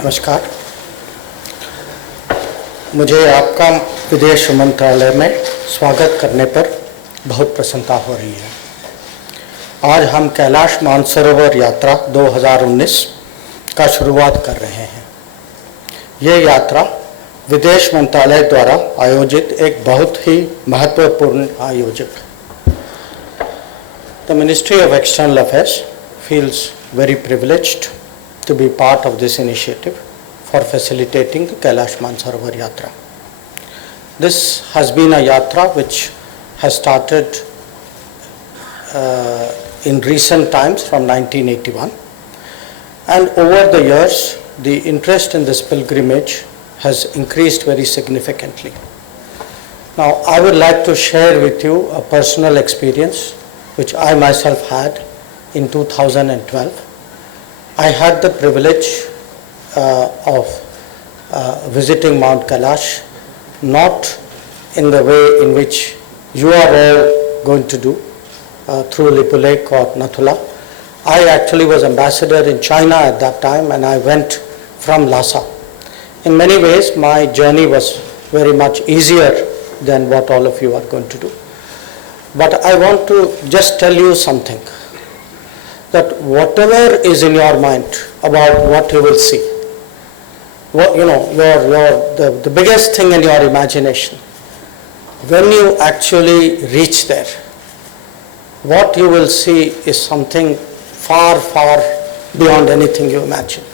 नमस्कार। मुझे आपका विदेश मंत्रालय में स्वागत करने पर बहुत प्रसन्नता हो रही है। आज हम कैलाश मानसरोवर यात्रा 2019 का शुरुआत कर रहे हैं। ये यात्रा विदेश मंत्रालय द्वारा आयोजित एक बहुत ही महत्वपूर्ण आयोजक। The Ministry of External Affairs feels very privileged to be part of this initiative for facilitating the Kailash Mansarovar Yatra. This has been a yatra which has started in recent times from 1981, and over the years the interest in this pilgrimage has increased very significantly. Now I would like to share with you a personal experience which I myself had in 2012. I had the privilege of visiting Mount Kailash, not in the way in which you are all going to do through Lipu Lake or Nathula. I actually was ambassador in China at that time, and I went from Lhasa. In many ways my journey was very much easier than what all of you are going to do. But I want to just tell you something, that whatever is in your mind about what you will see, the biggest thing in your imagination, when you actually reach there, what you will see is something far, far beyond anything you imagine.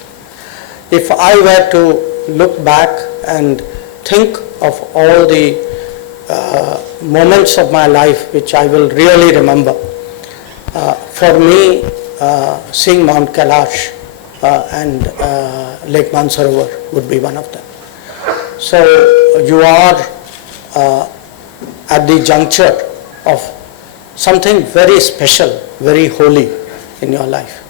If I were to look back and think of all the moments of my life which I will really remember, for me, seeing Mount Kailash and Lake Mansarovar would be one of them. So you are at the juncture of something very special, very holy in your life,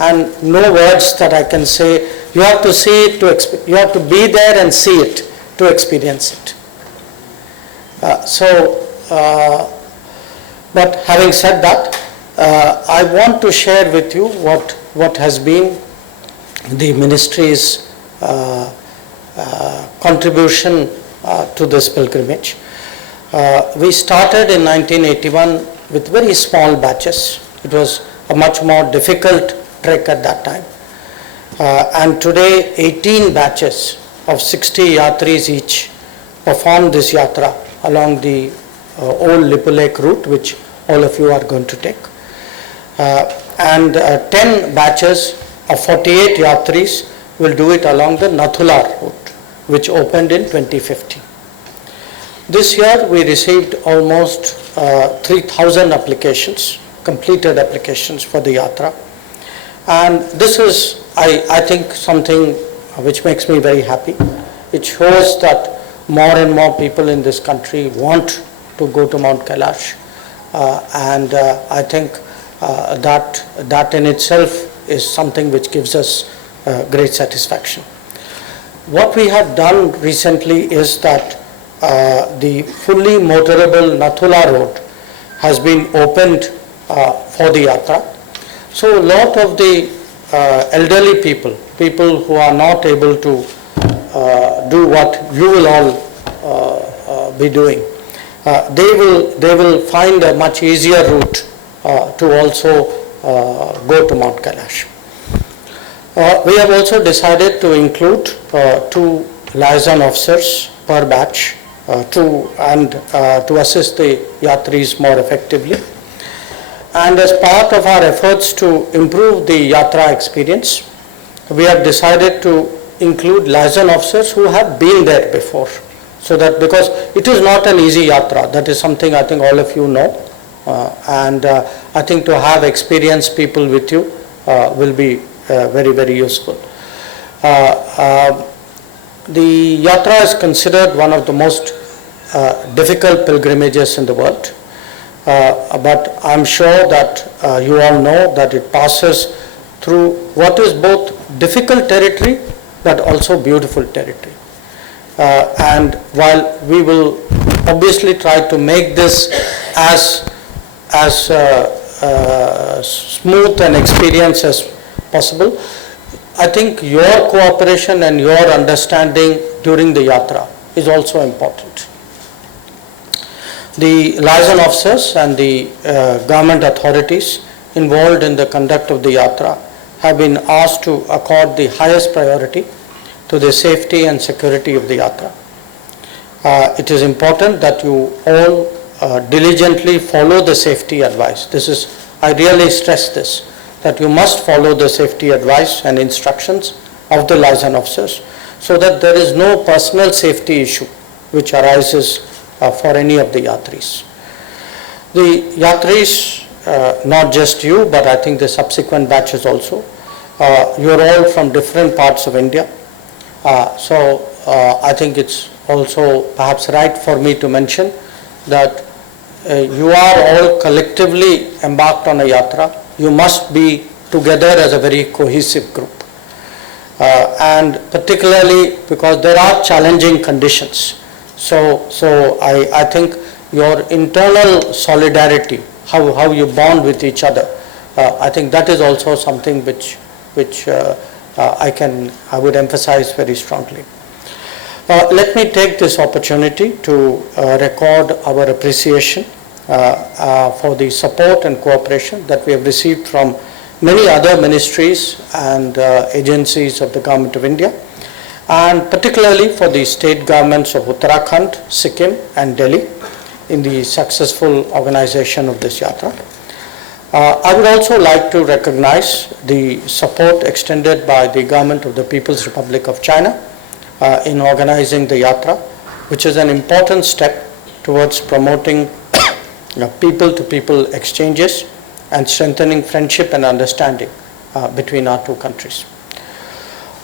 and no words that I can say. You have to see it, you have to be there and see it to experience it. But having said that, I want to share with you what has been the ministry's contribution to this pilgrimage. We started in 1981 with very small batches. It was a much more difficult trek at that time. And today 18 batches of 60 yatris each performed this yatra along the old Lipu Lake route, which all of you are going to take. And 10 batches of 48 yatris will do it along the Nathula route, which opened in 2015. This year we received almost 3,000 applications, completed applications for the yatra. And this is, I think, something which makes me very happy. It shows that more and more people in this country want to go to Mount Kailash, and I think that in itself is something which gives us great satisfaction. What we have done recently is that the fully motorable Nathula road has been opened for the yatra. So a lot of the elderly people who are not able to do what you will all be doing, they will find a much easier route to also go to Mount Kailash. We have also decided to include 2 liaison officers per batch to assist the yatris more effectively. And as part of our efforts to improve the yatra experience, we have decided to include liaison officers who have been there before, so that, because it is not an easy yatra, that is something I think all of you know, and I think to have experienced people with you will be very, very useful. The yatra is considered one of the most difficult pilgrimages in the world, but I'm sure that you all know that it passes through what is both difficult territory but also beautiful territory. And while we will obviously try to make this as smooth an experience as possible, I think your cooperation and your understanding during the yatra is also important. The liaison officers and the government authorities involved in the conduct of the yatra have been asked to accord the highest priority to the safety and security of the yatra. It is important that you all diligently follow the safety advice. I really stress this, that you must follow the safety advice and instructions of the liaison officers so that there is no personal safety issue which arises for any of the yatris. The yatris, not just you, but I think the subsequent batches also, you are all from different parts of India. So I think it's also perhaps right for me to mention that you are all collectively embarked on a yatra. You must be together as a very cohesive group. And particularly because there are challenging conditions. So I think your internal solidarity, how you bond with each other, I think that is also something which I would emphasize very strongly. Let me take this opportunity to record our appreciation for the support and cooperation that we have received from many other ministries and agencies of the Government of India, and particularly for the state governments of Uttarakhand, Sikkim and Delhi in the successful organization of this yatra. I would also like to recognize the support extended by the Government of the People's Republic of China in organizing the yatra, which is an important step towards promoting people-to-people exchanges and strengthening friendship and understanding between our two countries.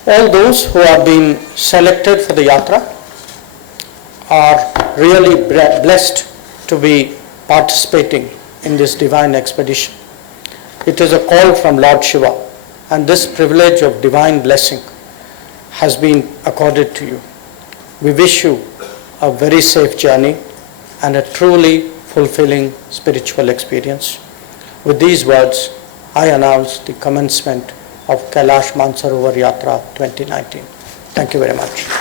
All those who have been selected for the yatra are really blessed to be participating in this divine expedition. It is a call from Lord Shiva, and this privilege of divine blessing has been accorded to you. We wish you a very safe journey and a truly fulfilling spiritual experience. With these words, I announce the commencement of Kailash Mansarovar Yatra 2019. Thank you very much.